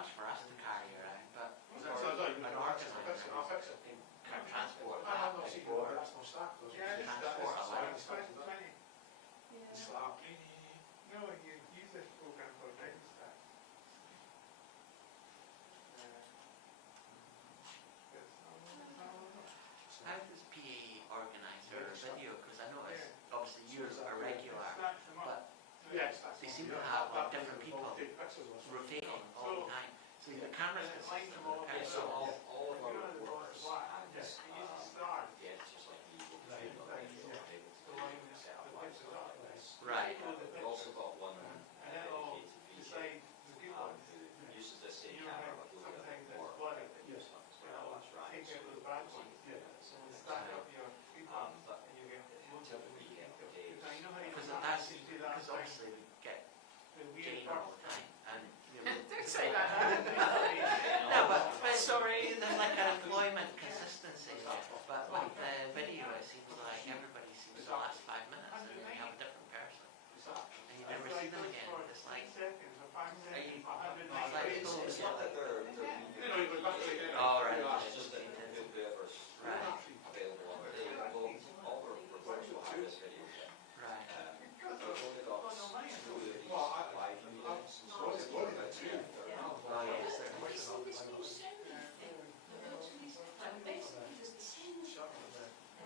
much for us to carry around, but So for I don't an know, organiser, I'll fix it. they can transport I'm that. not seeing why that's not stacked. Yeah, Transport a lot. it's 2020. Yeah. Slap. No, you use this program for data stack. How does PA organise their video? Because I noticed, obviously you're a regular, but Yeah, they seem to have like, different people rotating all the time. So the camera's consistent with the Yeah, so person. all of our workers and Yes. yeah, it's just like you will be able to set up live stuff like this. Right. We've also got one And it'll decide the people. who uses this same camera but will get more Yes. stuff as well. That's right. Take out the bad ones. So stack up your people But and you get loads till of the weekend details. days. Because I know how you Because do that. that's, You do that because thing, obviously we get the weird Jane part. all the time. And, Don't say that. no, but Sorry. there's like an employment consistency. But with the video, it seems like everybody seems to last 5 minutes and they have a different person. And you never see them again. It's like, seconds or 5 seconds. it's like school. It's not that they're Oh, right. it's just that whoever's available on the day, all the reports will have this video. Right. We've only got 2 of these live meetings, so it's What about did it do? 10. Oh, yes. This new showbiz thing, the virtually, like basically does the same shot and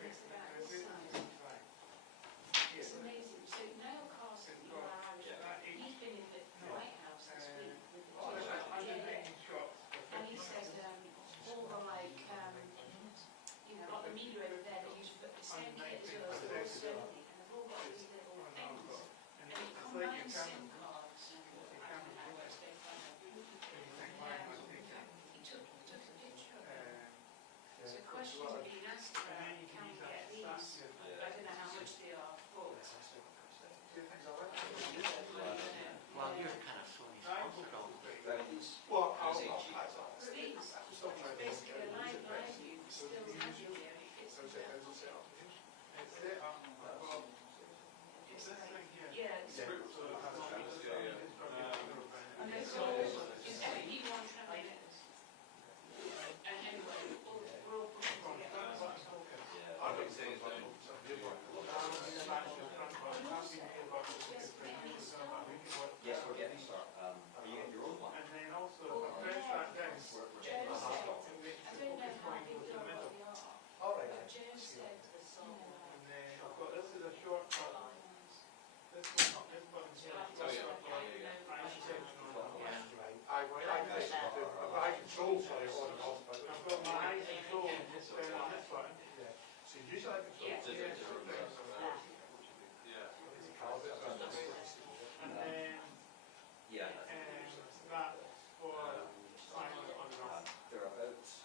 it's about this size. It's amazing. So Niall Carson, you know, he's been in the White House this week with the and he says all the like, you know, like the media over there, they use the same kit as us, they're all Sony, and they've all got these little things, and it combines SIM cards and all those things like that. He took a picture of them. So questions are being asked about, can we get these? I don't know how much they are, but Well, you're kind of Sony sponsored all the Well, these, Well, I'll these check cheap that. these, basically a live view, still video, it fits the yeah, it's and there's all, it's every people on travelers. And anyway, we're all putting together. I don't think it's yes, we're getting started. Are you getting your own one? And then also, press that down. We're Joe getting said, started. I don't know how big they are, what they are, All right. but Joe said, And then I've got, this is a shortcut. This one's I control for it on and off, but I've got my eyes control on this button. so usually I control. And then Yeah. that's for silent on and off. They're about, You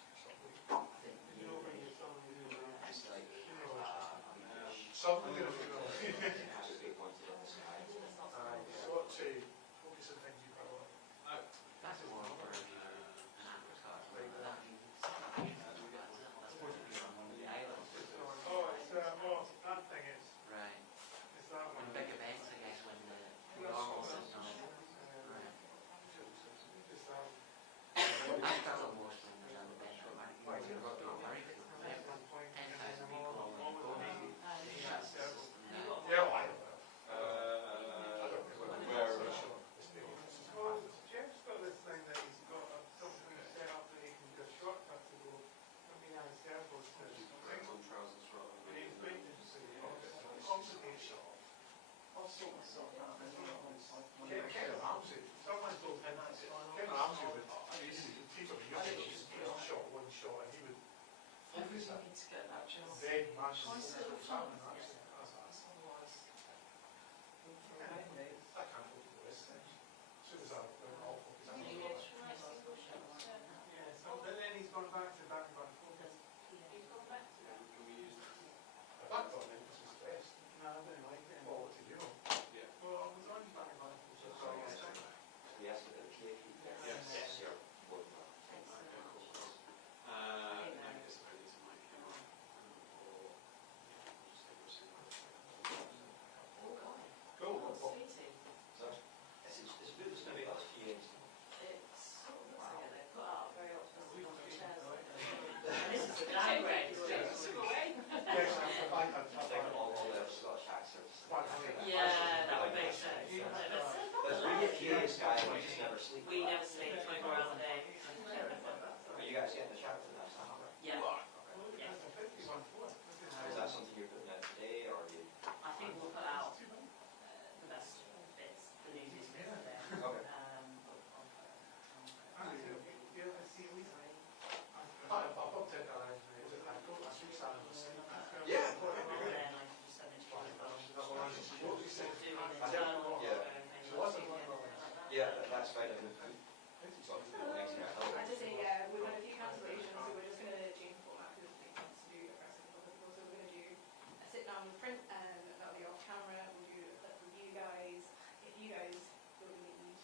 know when you're telling me to do that. it's like, Something that it has to be pointed on the side. sort to focus on things you quite like. That's more for an advertiser. That's supposed to be on one of the islands. Oh, it's, well, that thing is, Right. it's that When one. big events, I guess, when the normal sitting on it. Right. It's that one. I struggle most when there's an event for Murray. Very few. 10,000 people and going. Yeah, well, serious guy, we just never sleep. We never sleep 24 hours a day. Are you guys getting the shots in that time? Yeah. That's a 51-4. Is that something you're putting out today, or are you? I think we'll put out the best bits, the newsiest bits of it. Okay. I popped in I speak Simon was saying. Yeah. And then I can just send it to you as well. What did you say? Do an internal, Yeah. maybe So what's like it like? Yeah, that's fine. So, next thing I know. I just say, yeah, we've had a few cancellations, so we're just going to change the format because it makes sense to do a press and public. So we're going to do a sit down with print, and that'll be off camera. We'll do a clip with you guys. If you guys feel the need,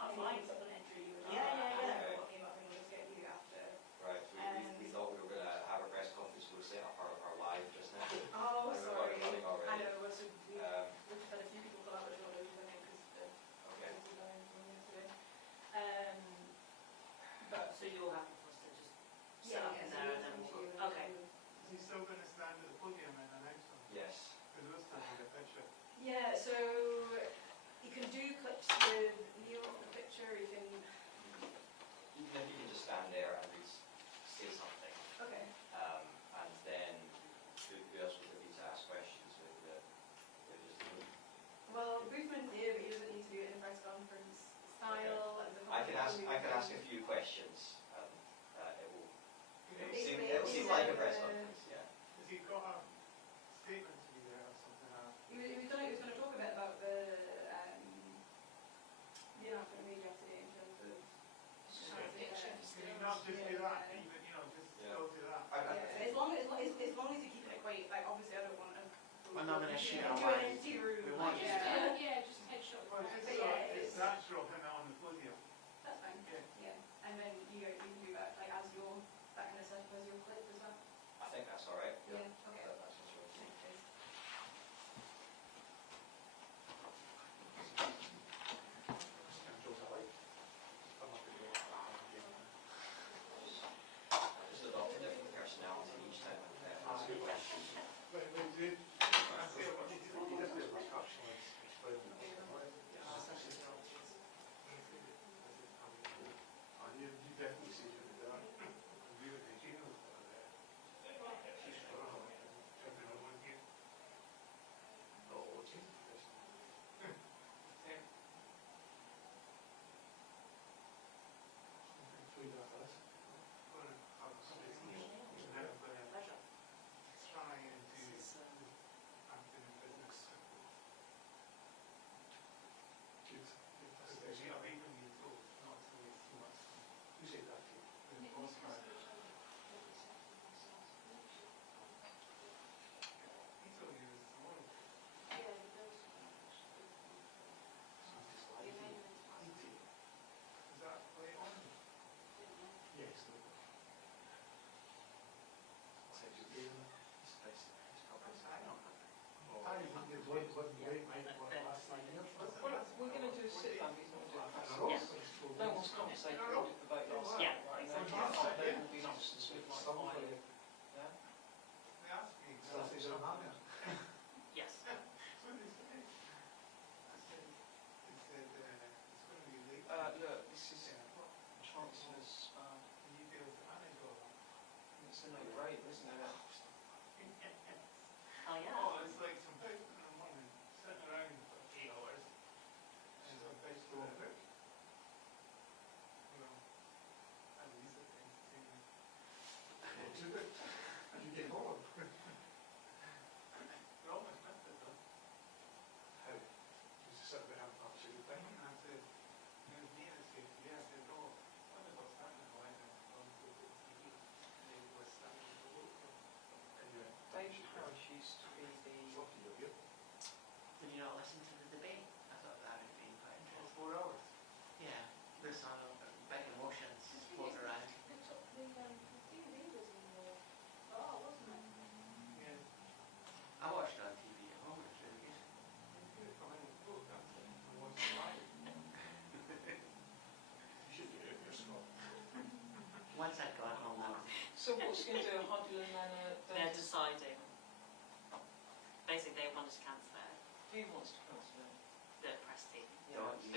Oh, if fine. you want to enter you and Yeah. what came up, and we'll just get you after. Right, we thought we were going to have a press conference, we were setting up our live just now. Oh, We're sorry. running already. I know, so we've Um, had a few people fill out, which are those, I think, because okay. the design from yesterday. But, so you're happy for us to just set up in so there we'll and then come to we'll, you and okay. Is he still going to stand at the podium and announce them? Yes. Because we'll still need a picture. Yeah, so you can do clips with Neil on the picture, you can, Even if you can just stand there and say something, okay. and then who else would there be to ask questions with the, Well, Boothman's here, but he doesn't need to do it in a press conference style. There's a I can ask couple a few questions, it will Basically, seem like a press conference, yeah. Has he got a statement to be there or something? He was going to talk a bit about the announcement we made yesterday in terms of Can you not just do that, even, just still do that? yeah, as long as you're keeping it quite, like, obviously I don't want to We're not gonna shoot our do an line. empty room. We want like, you to yeah. Yeah, just headshot. Well, it's But just yeah, it's it's- natural him on the podium. That's fine. Yeah. Yeah, and then you can do that like as your that kind of setup as your clip as well. I think that's all right. Yeah. Okay. That's what's right. Next is. Just adopt a different personality each time I ask a question. But we did, I say what he did. He just did instruction, explain. You definitely see you do that. You would think you know that. She's got a home. Jumping on one here. Oh, Jesus. Three of us. Pleasure. Try and do This is, acting in business. Good. Because there's, I've even been told not to waste too much time. You say that. with the postcard. He told you this tomorrow. Is that play on? Yes. Said you gave him his place. I think it wasn't great, mate, what, last 9 years. We're going to do a sit down, we're going to do a press I know. conference. No one's conversating about the vote last Yeah. night, right? There will be nonsense with like fire. Yeah? They asked me. Stuff is on that now. yes. What did they say? I said, they said, it's going to be late. Look, this is What? Chancellor's, Can you be able to manage all that? it's a no rate, isn't it? Oh, yeah. Oh, it's like some people in the morning, sitting around for 8 hours. And some people in the book. Well, at least I think it's taken. And you get home. They almost missed it though. How? Just sit there and absolutely I thing. mean, I said, it was me and I said, yeah, I said, oh, when I got standing in the line, I was going to the TV. And they were standing in the boat. Anyway. David Harris used to be What do you do? Did you not listen to the debate? I thought that would be quite For interesting. 4 hours. Yeah, this on big emotions floating around. Yeah. I watched it on TV at home, it's really good. You could have come in and boat, that's it. And watch it live. You should do it yourself. Once I got home, I was So what's going to do, a huddle and then They're deciding. Basically, they want us to cancel it, who wants to cancel it? the press team. Yeah, Don't you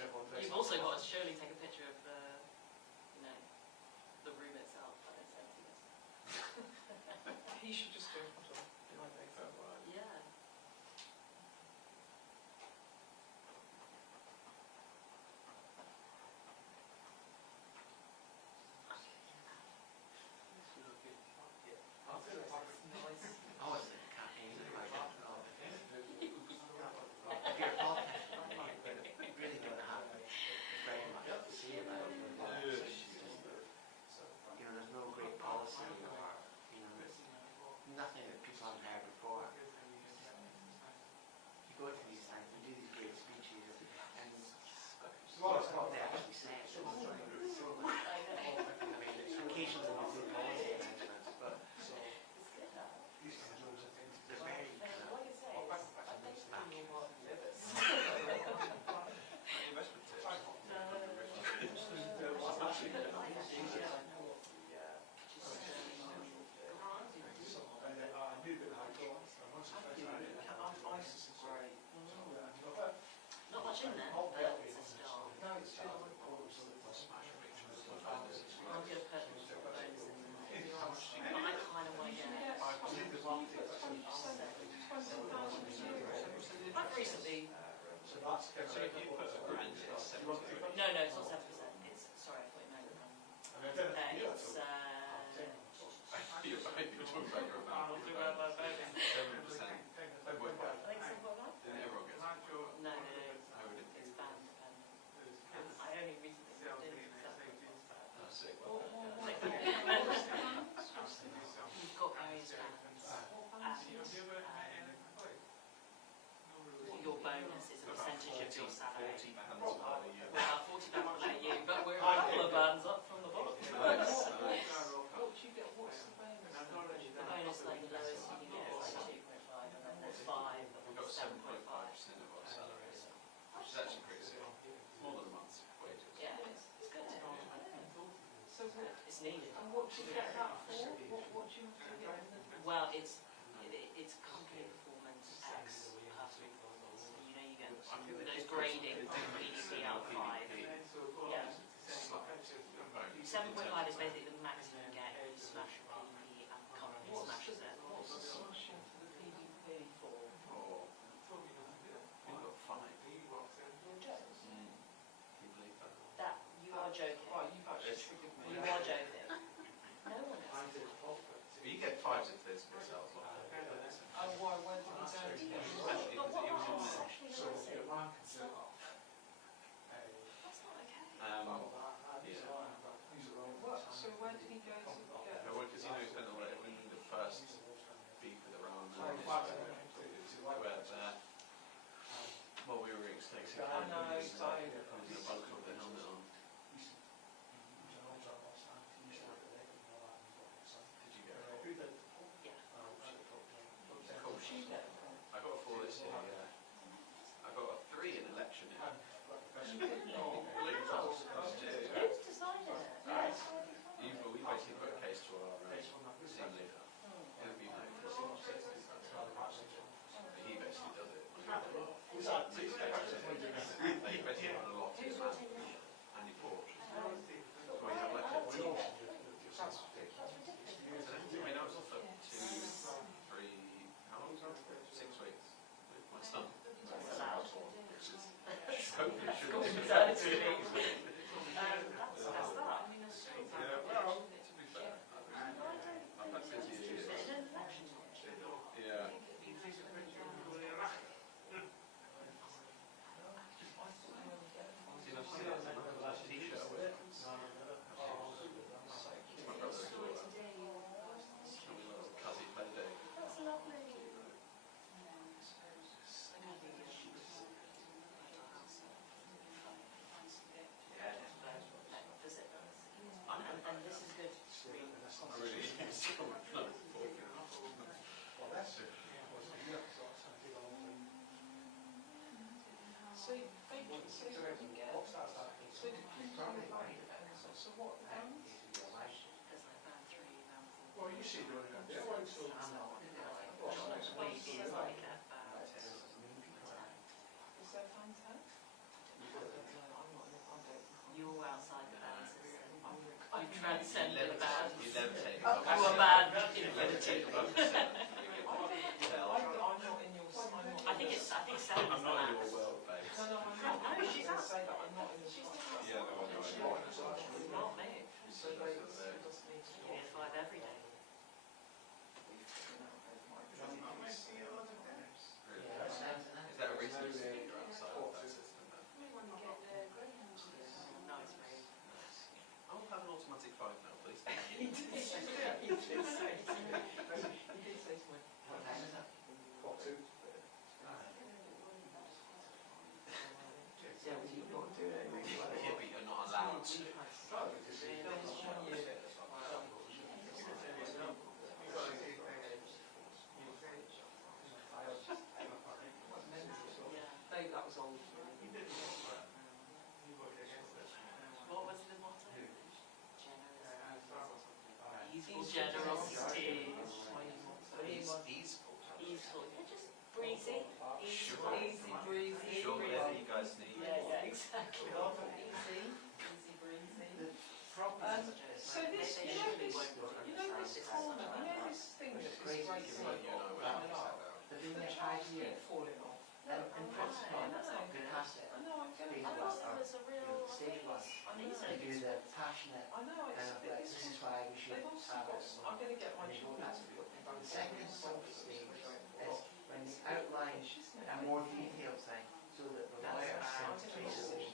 You've also got to surely take a picture of the, you know, the room itself. I don't say anything. He should just do a photo. Yeah. I was in campaigns if I got to know. If you're talking to somebody, you really don't have very much to say about it. You know, there's no great policy or, you know, there's nothing that people haven't heard before. You go to these things and do these great speeches and what they actually say. I know. Occasionally they do policy announcements, but It's good though. they're very kind of Like I say, I think it's back. ISIS is great. Not much in there, but it's a start. No, it's good. I'm going to put bonus in there. But I kind of want to get I've recently, So that's kind of. So if you put a grand, it's 70. no, it's not 7%. It's, sorry, I thought you meant, And I didn't feel it's, it. You're talking about your amount. 7%. I think it's 7.9? Then everyone gets. No, I would have. it's band dependent. I only recently moved in, so we've got various bands, and your bonus is a percentage of your salary. 40 pounds per year. Well, 40 pounds will let you, but we're a couple of bands up from the bottom. Nice. What do you get? What's the bonus? The bonus, like the lowest you can get is like 2.5, and then there's 5, and We've then got 7.5. 7.5% of our salaries, which is actually pretty good. More than a month's wages. Yeah, it's good. So what, It's needed. and what do you get that for? What do you have to get? Well, it's company performance X personal performance. So you know you get those grading from PDP out of 5. Yeah. 7.5 is basically the maximum you get if you smash your PDP and the company smashes it. What's the smashing for the PDP for? Or we've got 5. You're joking. Can you believe that? That, you are joking. Right, you've actually triggered me. You are joking. No one else. But you get 5s if there's yourself. Oh, why? Where did he go to get it? But what It was in else? there. Actually, staff. That's not okay. Yeah. What? So where did he go to get No, because you know, he spent all that when the first beef with Iran and well, we were extinct. I know, He was in a bunker with a helmet on. Did you get it? Yeah. Cool. she get? I got a 4 this year, yeah. I got a 3 in election. You did not. Believe it or not. Yeah. Who's decided it? We basically put a case to our team leader. It'll be like, he basically does it. He basically run a lot to Who's the your man. team leader? Andy Porch. So we have like a team. That's ridiculous. I mean, I was off for 2, 3, how long? 6 weeks with my son. That's allowed. Hopefully should School be. maternity leave. That's that. I mean, that's still Yeah, well, to be fair, I've had busy years. But in an election year. Yeah. See, I've seen that t-shirt with it. It's my brother's daughter. Cuzzy Playday. That's lovely. And this is good. I really so much love for it. So vacancies, what do you get? So depending on the line, so what bands? There's like band 3, band 4. Well, you see doing it. Yeah, well, so. Weight is like at band 10. Is there fans out? I You're outside the band system. I transcend the band. You levitate. I'm a band infinity. Above the seven. I'm not in your. I think seven's I'm the not in your max. world, babe. No, I'm not. No, she's I out. say that I'm not in the. Yeah, no, I know. Not me. So they just need to. Give me a 5 every day. Is that a reason you're outside of that system then? No, it's rude. I'll have an automatic 5 now, please. Thank He you. did say to me. He did say to me. What time is it? What, two? Yeah, well, you've got to do it anyway. Yeah, but you're not allowed to. Oh, we just see. There's 1 year. Yeah. That was old. What was the motto? Easeful generosity. Easeful. Easeful. Yeah, just breezy. Easeful. Sure. Easy breezy. Sure, whatever you guys need. Yeah, exactly. Easy breezy. So this, you know this corner, this thing that is breaking Like you and I were having up. about. They've been The there tiles 5 years. keep falling off. In principle, because I know, I get it. Big I one. know, There's a real stage one. I they do know. the passionate I know, kind it's, of like, it's this is why we should they've also have got, it. I'm going to get my And they go children back. to put them The second stage is when you outline isn't a more detailed thing, so that the lawyers can basically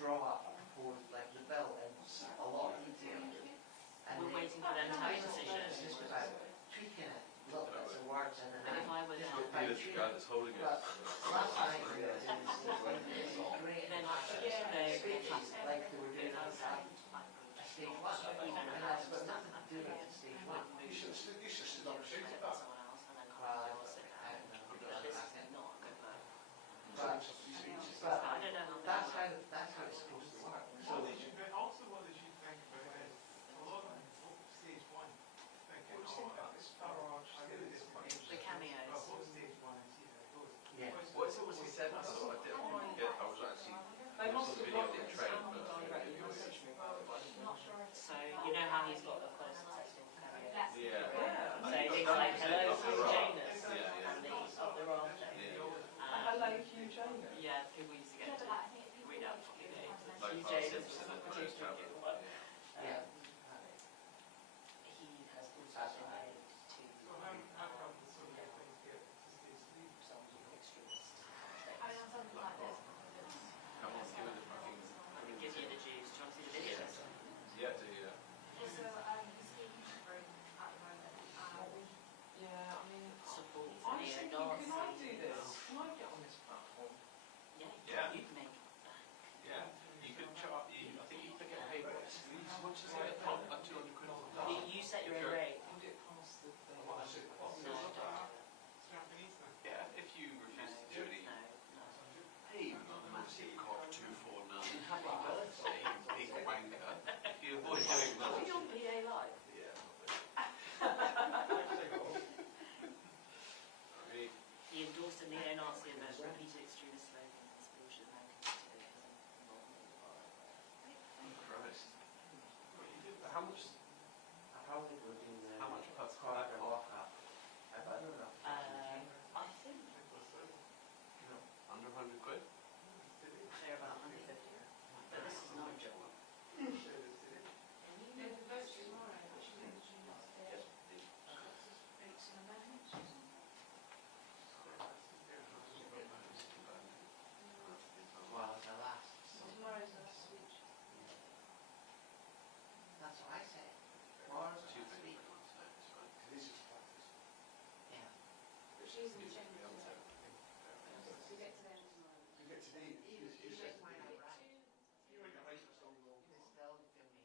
draw up a proposed, like the bill in a lot of detail. And We're waiting for them to have a decision. it's just about tweaking it, little bits of words in and And if out. I were them, Peter's the guy that's holding it. But last night we did this great then they speeches like they were doing on stage one. And that's got nothing to do with stage one. You should have stood up and shouted someone that. else and then Well, come I to us. don't know. But this is not a good move. But I don't know how that's how it's supposed to work. So Also, what did you think about it? A lot of stage one. What do you think about this Farage? the cameos. Stage one and see how it goes. yeah. What is it was he said? I thought I did. Yeah, I was actually. They must have video got being it. trained, Someone but directly messaged me about it. So you know how he's got the most successful cameos. yeah. Yeah. So things like hello, Hugh Janus, Yeah, and the up the rafter. Hello, Hugh Janus. Yeah, people used to get to read out funny names. Like Hugh Bart Janus Simpson was and a Rose particular Travers. one. Yeah. He has also been made to So how come the sort of things get to stage three? some extremist. Come on, give it a fucking. Give you the juice. Do you want to see the videos? Yeah, do you? Yeah, I mean, Support for I'm Neo thinking, can I Nazi. do this? Can I get on this platform? Yeah. You can make Yeah. You could charge. I think you could get paid. How much is it? Like 200 quid. you set your own rate. Would it pass the thing? No, don't do it. Japanese then? Yeah, if you refuse to do it. No. Hey, massive cock 249. Happy birthday, big wanker. If you avoid doing that. Are we on PA Live? Yeah. He endorsed a neo-Nazi event, repeated extremist slogans and speeches and anti-Semitism. Christ. How much? How would we do the? How much per card or lockup? I don't know. I think Under 100 quid? they're about 150. But this is not a joke. Well, it's the last. That's what I say. Tomorrow's the last week. This is practice. Yeah. You get to the, you said, Why not, right? you ain't got right for so long. It's still give me.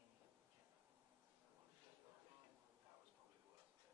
That was probably the worst bit,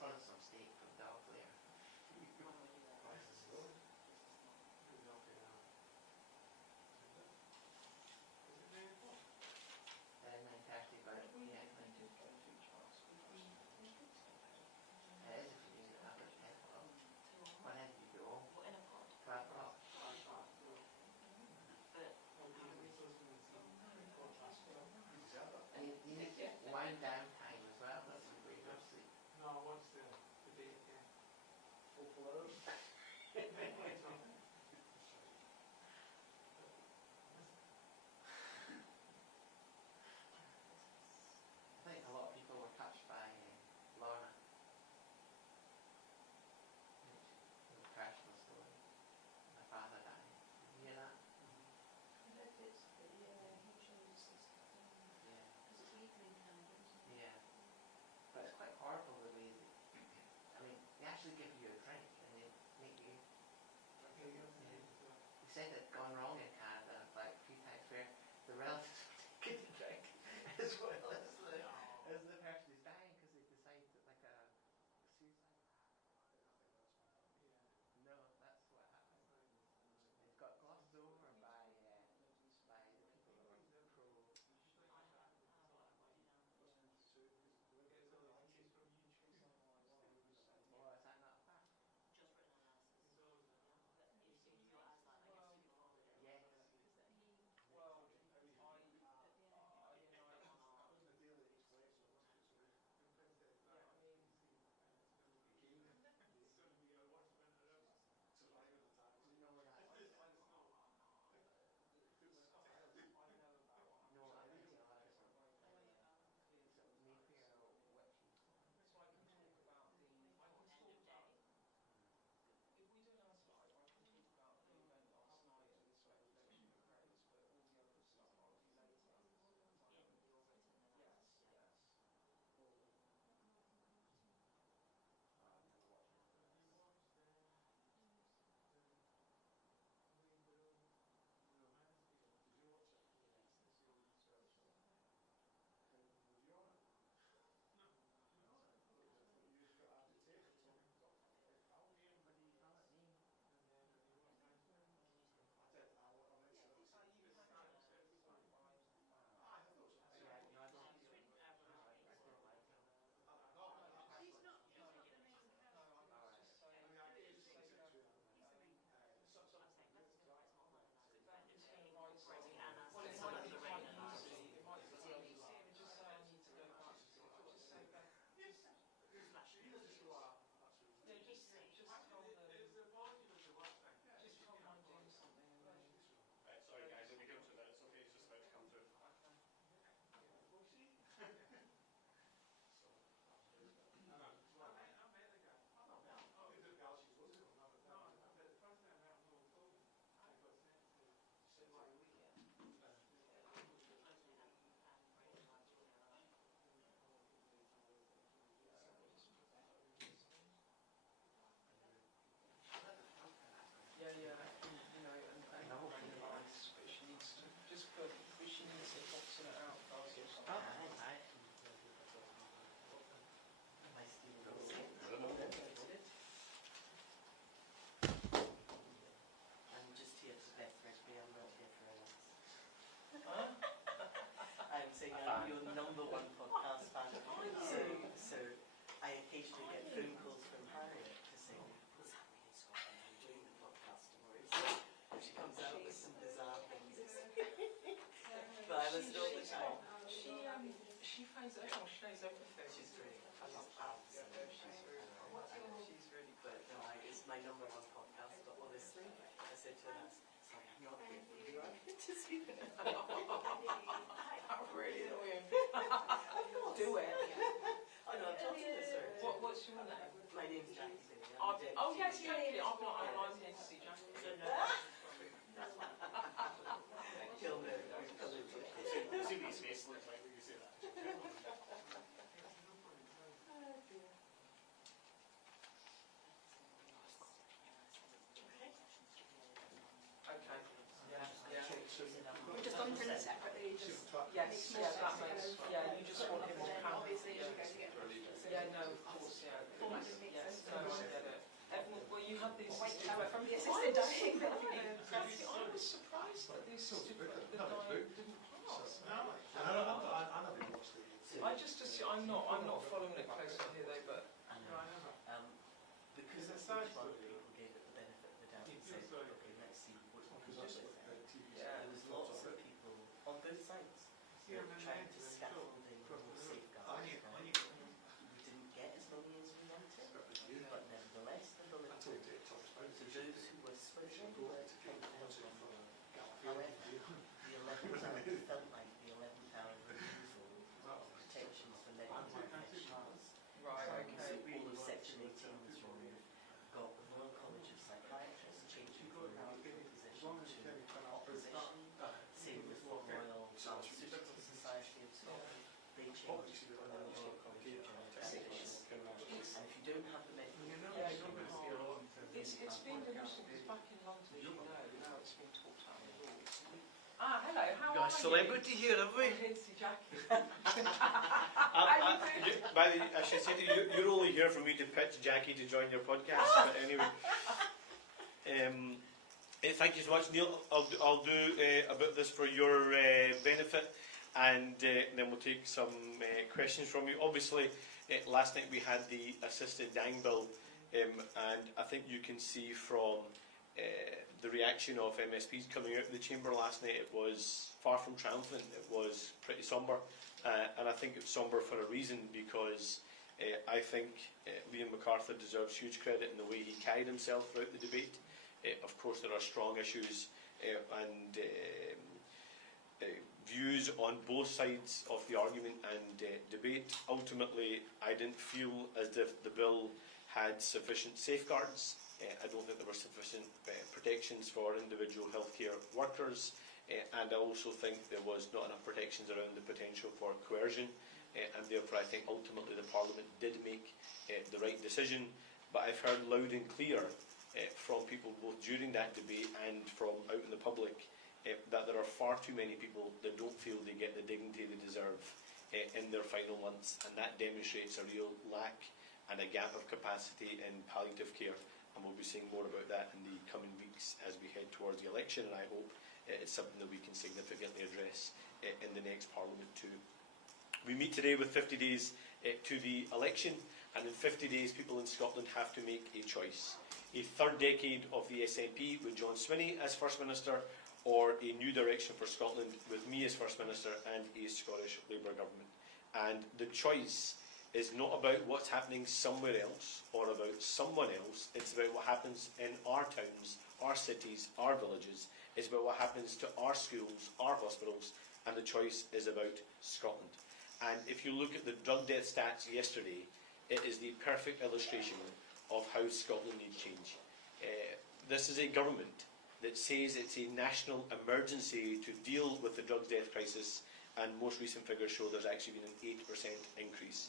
steal some steak from Dog Lair. When we do that. Price is low. Is it 9 o'clock? 9:30, but yeah, We did go through charts. We did say that. it is if you do it after 10 o'clock. When did you go? What, in a pod? 12 o'clock. But And you need to wind down time as well, that's a great sleep. No, I watched the debate again. Full hours. I think a lot of people were touched by Lorna. Her personal story. My father died. Did you hear that? Yeah. Yeah. But it's quite horrible the way that, I mean, they actually give you a drink and they make you, they said it gone wrong in Canada like a few times where the relatives get the drink as well as the person who's dying because they decide that like a suicide. No, that's what happened. It got glossed over by the people that were pro. Oh, is that not a fact? just written analysis. But if you're as like, I guess your father did. Yes. Well, Put I, on our. On the daily explains so much it's always yeah, I mean, It's going to be a worse winter ever. surviving the times. No, that. I know. I know about what No, I happened. think a lot of It's people. not very clear. So Mayfair witches. So I can talk about the. I can End talk of about. day. If we do an answer live, I can talk about the event last night and the speculation and praise, but all the other stuff I'll do later. Yeah, your written analysis. Yes, yes. I've never watched it. We watched the romance video. Did you watch it? It's the old search. Was you on it? No. No. You just got agitated talking about What do you call it? Me? And then he was nice. I did. I went to it. You can have it by. I thought it was Yeah, no, I don't. It's written average. I don't like him. He's not the main character. No, I'm just saying. I mean, I did Just think say it's that. some I'm saying that's good, it's online analysis. That End of is day, right. writing Anas, Well, it some might of be the quite written analysis. easy. It might be quite easy. Just say I need to go back. Just say that. She was just go Yeah, just tell them. It's the volume of the website. Just tell them I'm doing something and then. Right, sorry guys, let me give it to a minute, it's okay, it's just about to come through. Well, see? So, I met the guy. Oh, the girl she was with. No, but the first time I met him, no, told me. I got sent to. Yeah, you know, and advice, but she needs to just put, but she needs to boxing it out fast or something. Alright. My Steve Rose. I'm just here to death rugby, I'm not here for Anas. Huh? I'm saying I'm your number one podcast fan. So I occasionally get phone calls from Harriet to say, what's happening in Scotland? I'm doing the podcast tomorrow. So she comes out with some bizarre things. But I listen all the time. She finds it out, she knows everything. She's great. I love absolutely. She's really good. No, it's my number one podcast, but honestly, I said to her, sorry, I'm not here for you. I'm here to see them. I'm really annoying. Do it. I know, I've told you this already. What's your name? My name's Jackie Billy. Oh yes, Jackie. I'm here to see Jackie. He'll know. We've come into it. you see these faces look like when you say that. Okay. Yeah. We're just on print separately, just Yes. Yeah. That makes. Yeah. You just want him to come. obviously as you Yeah. go together. Yeah. No. Of course. Yeah. they're dying. I was surprised that the assisted the dying didn't pass. I never watched the. I just assume, I'm not following it closely here though, but I know. Because it's each one people gave it the benefit of the doubt and said, okay, let's see what we can do with it. yeah. There was lots of people on both sides who were trying to scaffolding or safeguard. We didn't get as many as we wanted, but nevertheless, the bullet took. So those who were switching were kind of held on. However, the 11th hour felt like the 11th hour removal of protections for medical professionals. Right, So okay. all of Section 18 was removed, got the Royal College of Psychiatrists changing from neutral position to opposition. Same with the Royal Pharmaceutical Society of Scotland. They changed from the Royal College of General Practitioners. And if you don't have the medical profession, It's been interesting because back in London, as you know, now it's been talked about in the rules. Ah, hello, how Got a are you? celebrity here, have we? I'm here to see Jackie. By the way, I should say to you, you're only here for me to pitch Jackie to join your podcast. But anyway, thank you so much, Neil. I'll do about this for your benefit, and then we'll take some questions from you. Obviously, last night we had the assisted dying bill, and I think you can see from the reaction of MSPs coming out of the chamber last night, it was far from triumphant. It was pretty sombre, and I think it's sombre for a reason, because I think Liam MacArthur deserves huge credit in the way he carried himself throughout the debate. Of course, there are strong issues and views on both sides of the argument and debate. Ultimately, I didn't feel as if the bill had sufficient safeguards. I don't think there were sufficient protections for individual healthcare workers, and I also think there was not enough protections around the potential for coercion, and therefore I think ultimately the Parliament did make the right decision. But I've heard loud and clear from people both during that debate and from out in the public that there are far too many people that don't feel they get the dignity they deserve in their final months, and that demonstrates a real lack and a gap of capacity in palliative care. And we'll be seeing more about that in the coming weeks as we head towards the election, and I hope it's something that we can significantly address in the next Parliament too. We meet today with 50 days to the election, and in 50 days people in Scotland have to make a choice. A third decade of the SNP with John Swinney as First Minister, or a new direction for Scotland with me as First Minister and a Scottish Labour government. And the choice is not about what's happening somewhere else or about someone else. It's about what happens in our towns, our cities, our villages. It's about what happens to our schools, our hospitals, and the choice is about Scotland. And if you look at the drug death stats yesterday, it is the perfect illustration of how Scotland needs change. This is a government that says it's a national emergency to deal with the drug death crisis, and most recent figures show there's actually been an 8% increase.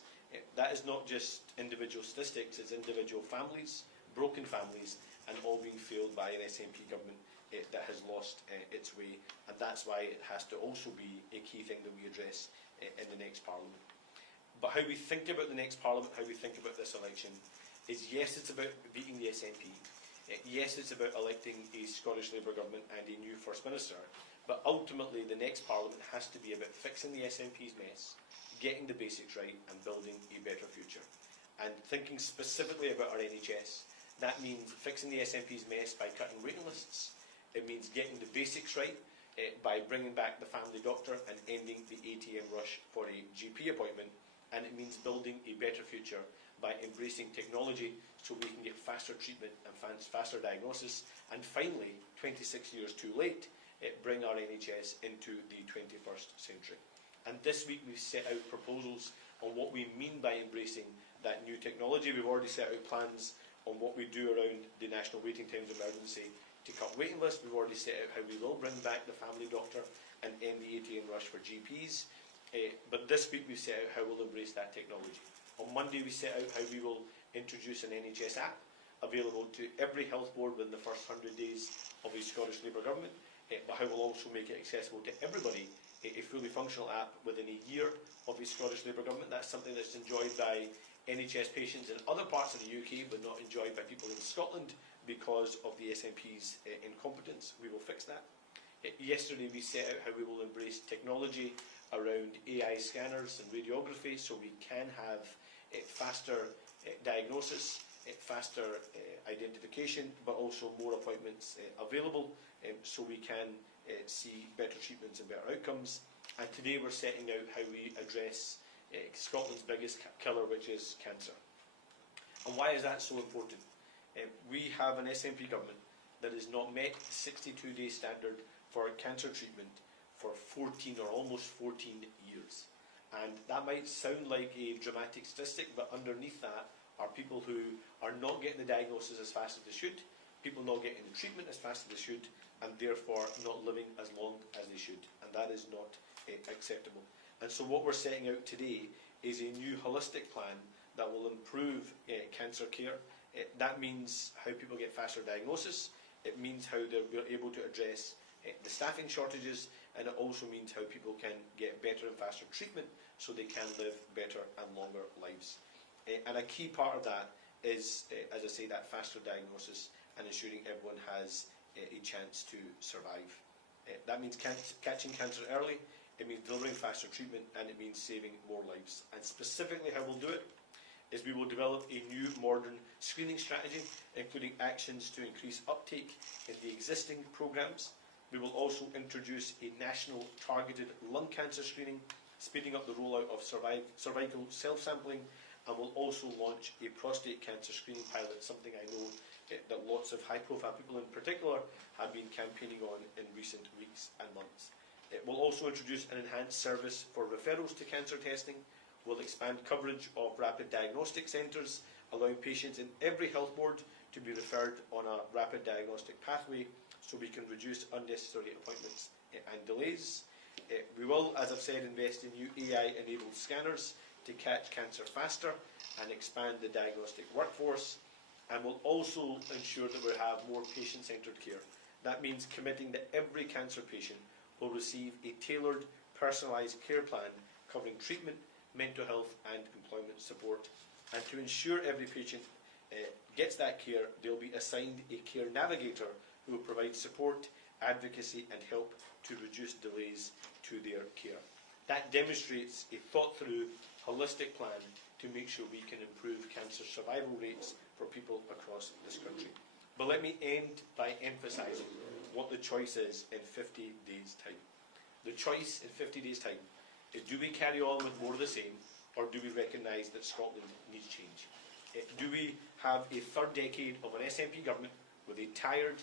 That is not just individual statistics, it's individual families, broken families, and all being failed by an SNP government that has lost its way. And that's why it has to also be a key thing that we address in the next Parliament. But how we think about the next Parliament, how we think about this election, is yes, it's about beating the SNP. Yes, it's about electing a Scottish Labour government and a new First Minister. But ultimately, the next Parliament has to be about fixing the SNP's mess, getting the basics right, and building a better future. And thinking specifically about our NHS, that means fixing the SNP's mess by cutting waiting lists. It means getting the basics right by bringing back the family doctor and ending the ATM rush for a GP appointment. And it means building a better future by embracing technology so we can get faster treatment and faster diagnosis. And finally, 26 years too late, bring our NHS into the 21st century. And this week we've set out proposals on what we mean by embracing that new technology. We've already set out plans on what we do around the National Waiting Times Emergency to cut waiting lists. We've already set out how we will bring back the family doctor and end the ATM rush for GPs. But this week we've set out how we'll embrace that technology. On Monday we set out how we will introduce an NHS app available to every health board within the first 100 days of a Scottish Labour government, but how we'll also make it accessible to everybody, a fully functional app within a year of a Scottish Labour government. That's something that's enjoyed by NHS patients in other parts of the UK but not enjoyed by people in Scotland because of the SNP's incompetence. We will fix that. Yesterday we set out how we will embrace technology around AI scanners and radiography so we can have faster diagnosis, faster identification, but also more appointments available so we can see better treatments and better outcomes. And today we're setting out how we address Scotland's biggest killer, which is cancer. And why is that so important? We have an SNP government that has not met the 62-day standard for cancer treatment for 14 or almost 14 years. And that might sound like a dramatic statistic, but underneath that are people who are not getting the diagnosis as fast as they should, people not getting the treatment as fast as they should, and therefore not living as long as they should. And that is not acceptable. And so what we're setting out today is a new holistic plan that will improve cancer care. That means how people get faster diagnosis, it means how they're able to address the staffing shortages, and it also means how people can get better and faster treatment so they can live better and longer lives. And a key part of that is, as I say, that faster diagnosis and ensuring everyone has a chance to survive. That means catching cancer early, it means delivering faster treatment, and it means saving more lives. And specifically how we'll do it is we will develop a new modern screening strategy, including actions to increase uptake in the existing programmes. We will also introduce a national targeted lung cancer screening, speeding up the rollout of cervical self-sampling, and we'll also launch a prostate cancer screening pilot, something I know that lots of high-profile people in particular have been campaigning on in recent weeks and months. We'll also introduce an enhanced service for referrals to cancer testing. We'll expand coverage of rapid diagnostic centres, allowing patients in every health board to be referred on a rapid diagnostic pathway so we can reduce unnecessary appointments and delays. We will, as I've said, invest in new AI-enabled scanners to catch cancer faster and expand the diagnostic workforce. And we'll also ensure that we have more patient-centred care. That means committing that every cancer patient will receive a tailored, personalised care plan covering treatment, mental health and employment support. And to ensure every patient gets that care, they'll be assigned a care navigator who will provide support, advocacy and help to reduce delays to their care. That demonstrates a thought-through, holistic plan to make sure we can improve cancer survival rates for people across this country. But let me end by emphasising what the choice is in 50 days' time. The choice in 50 days' time is, do we carry on with more of the same, or do we recognise that Scotland needs change? Do we have a third decade of an SNP government with a tired,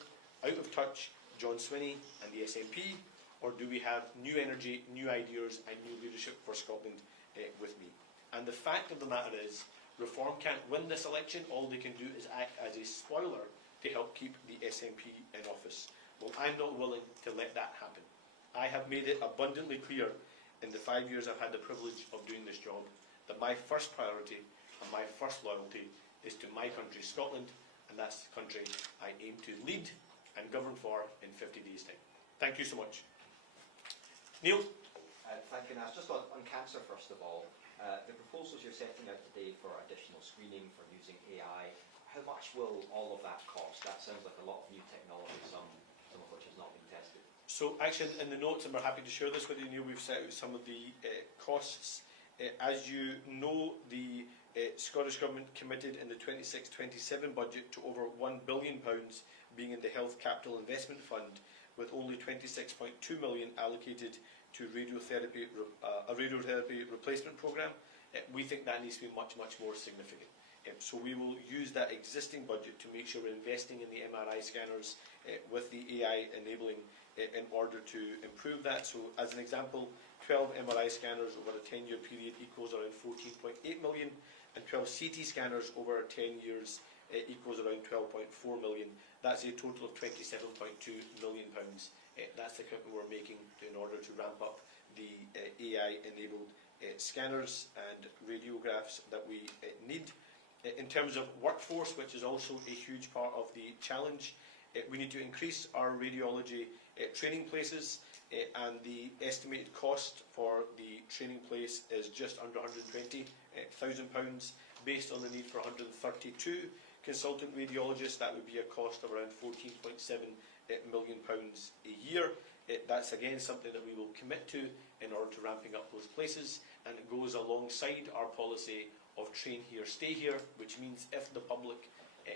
out-of-touch John Swinney and the SNP, or do we have new energy, new ideas and new leadership for Scotland with me? And the fact of the matter is, Reform can't win this election. All they can do is act as a spoiler to help keep the SNP in office. Well, I'm not willing to let that happen. I have made it abundantly clear in the 5 years I've had the privilege of doing this job that my first priority and my first loyalty is to my country, Scotland, and that's the country I aim to lead and govern for in 50 days' time. Thank you so much. Neil? Thank you, Anas. Just on cancer, first of all, the proposals you're setting out today for additional screening, for using AI, how much will all of that cost? That sounds like a lot of new technology, some of which has not been tested. So actually in the notes, and we're happy to share this with you, Neil, we've set out some of the costs. As you know, the Scottish Government committed in the 26-27 budget to over £1 billion being in the Health Capital Investment Fund, with only 26.2 million allocated to radiotherapy, a radiotherapy replacement programme. We think that needs to be much, much more significant. So we will use that existing budget to make sure we're investing in the MRI scanners with the AI enabling in order to improve that. So as an example, 12 MRI scanners over a 10-year period equals around 14.8 million, and 12 CT scanners over 10 years equals around 12.4 million. That's a total of £27.2 million. That's the commitment we're making in order to ramp up the AI-enabled scanners and radiographs that we need. In terms of workforce, which is also a huge part of the challenge, we need to increase our radiology training places, and the estimated cost for the training place is just under £120,000. £100,000. Based on the need for 132 consultant radiologists, that would be a cost of around £14.7 million a year. That's again something that we will commit to in order to ramping up those places, and it goes alongside our policy of train here, stay here, which means if the public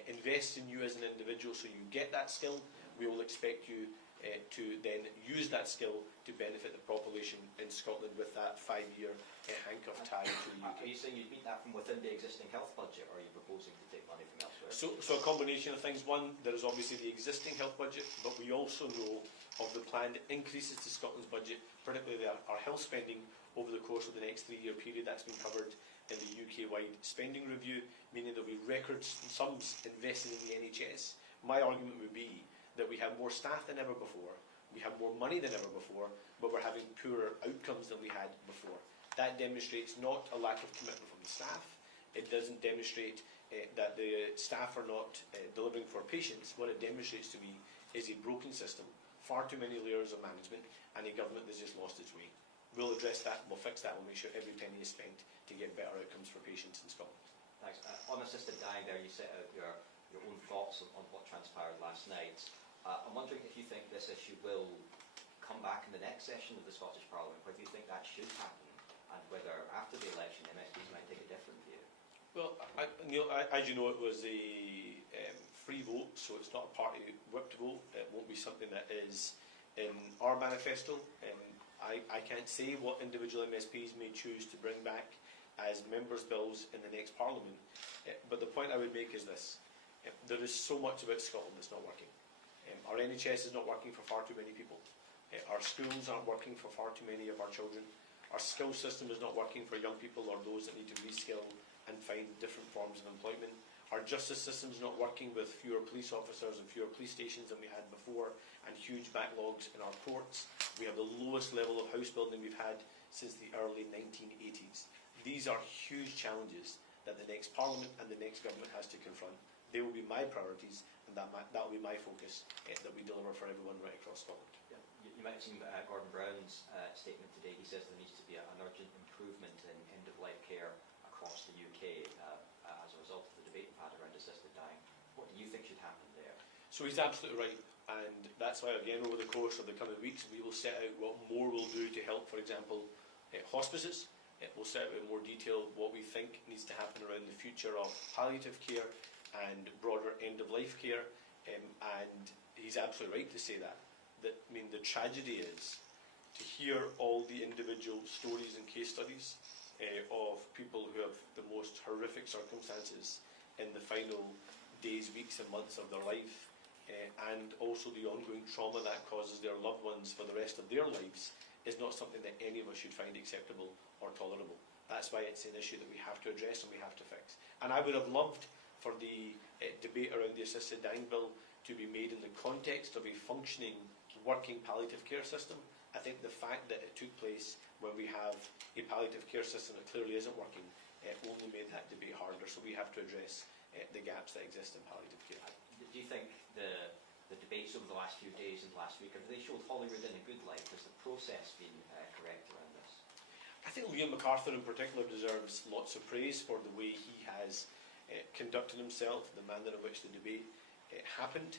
invests in you as an individual so you get that skill, we will expect you to then use that skill to benefit the population in Scotland with that 5-year handcuff tie to the UK. Are you saying you'd meet that from within the existing health budget, or are you proposing to take money from elsewhere? So a combination of things. One, there is obviously the existing health budget, but we also know of the planned increases to Scotland's budget, particularly our health spending over the course of the next 3-year period. That's been covered in the UK-wide spending review, meaning that we record sums invested in the NHS. My argument would be that we have more staff than ever before, we have more money than ever before, but we're having poorer outcomes than we had before. That demonstrates not a lack of commitment from the staff. It doesn't demonstrate that the staff are not delivering for patients. What it demonstrates to me is a broken system, far too many layers of management, and a government that's just lost its way. We'll address that, we'll fix that, we'll make sure every penny is spent to get better outcomes for patients in Scotland. Thanks. On assisted dying there, you set out your own thoughts on what transpired last night. I'm wondering if you think this issue will come back in the next session of the Scottish Parliament, whether you think that should happen, and whether after the election MSPs might take a different view. Well, Neil, as you know, it was a free vote, so it's not a party whipped vote. It won't be something that is in our manifesto. I can't say what individual MSPs may choose to bring back as members' bills in the next Parliament. But the point I would make is this. There is so much about Scotland that's not working. Our NHS is not working for far too many people. Our schools aren't working for far too many of our children. Our skill system is not working for young people or those that need to reskill and find different forms of employment. Our justice system is not working with fewer police officers and fewer police stations than we had before, and huge backlogs in our courts. We have the lowest level of house building we've had since the early 1980s. These are huge challenges that the next Parliament and the next government has to confront. They will be my priorities, and that will be my focus that we deliver for everyone right across Scotland. Yeah. You mentioned Gordon Brown's statement today. He says there needs to be an urgent improvement in end-of-life care across the UK as a result of the debate we've had around assisted dying. What do you think should happen there? So he's absolutely right, and that's why again over the course of the coming weeks we will set out what more we'll do to help, for example, hospices. We'll set out in more detail what we think needs to happen around the future of palliative care and broader end-of-life care, and he's absolutely right to say that. I mean, the tragedy is to hear all the individual stories and case studies of people who have the most horrific circumstances in the final days, weeks and months of their life, and also the ongoing trauma that causes their loved ones for the rest of their lives, is not something that any of us should find acceptable or tolerable. That's why it's an issue that we have to address and we have to fix. And I would have loved for the debate around the assisted dying bill to be made in the context of a functioning, working palliative care system. I think the fact that it took place when we have a palliative care system that clearly isn't working only made that debate harder. So we have to address the gaps that exist in palliative care. Do you think the debates over the last few days and last week, have they showed Holyrood in a good light? Has the process been correct around this? I think Liam MacArthur in particular deserves lots of praise for the way he has conducted himself, the manner in which the debate happened.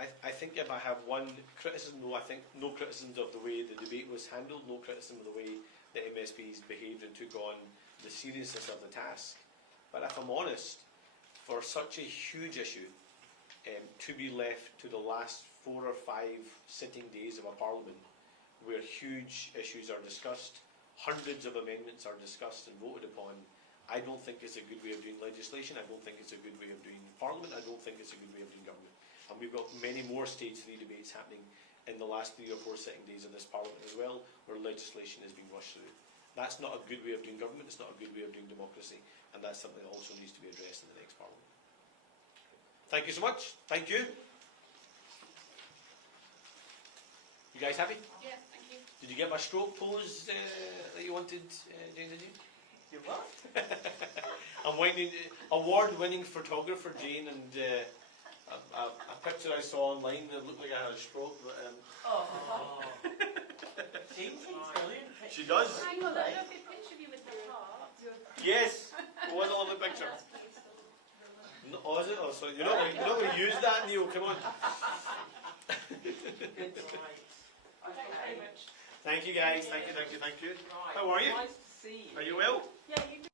I think if I have one criticism, I think no criticisms of the way the debate was handled, no criticism of the way the MSPs behaved and took on the seriousness of the task. But if I'm honest, for such a huge issue, to be left to the last 4 or 5 sitting days of a Parliament where huge issues are discussed, hundreds of amendments are discussed and voted upon, I don't think it's a good way of doing legislation. I don't think it's a good way of doing Parliament. I don't think it's a good way of doing government. And we've got many more Stage 3 debates happening in the last 3 or 4 sitting days of this Parliament as well, where legislation is being rushed through. That's not a good way of doing government. It's not a good way of doing democracy, and that's something that also needs to be addressed in the next Parliament. Thank you so much. Thank you. You guys happy? Yeah, thank you. Did you get my stroke pose that you wanted, Jane, did you? You what? I'm waiting. Award-winning photographer Jane, and a picture I saw online that looked like I had a stroke. But, Oh. Jane takes brilliant pictures. She does. Hang on, there'll be a picture of you with the heart. Yes. picture. No, oh, is it? Oh, so you're not going to use that, Neil. Come on. Good. Thanks very much. Thank you, guys. Thank you. Right. How are you? Nice to see you. Are you well? Yeah, you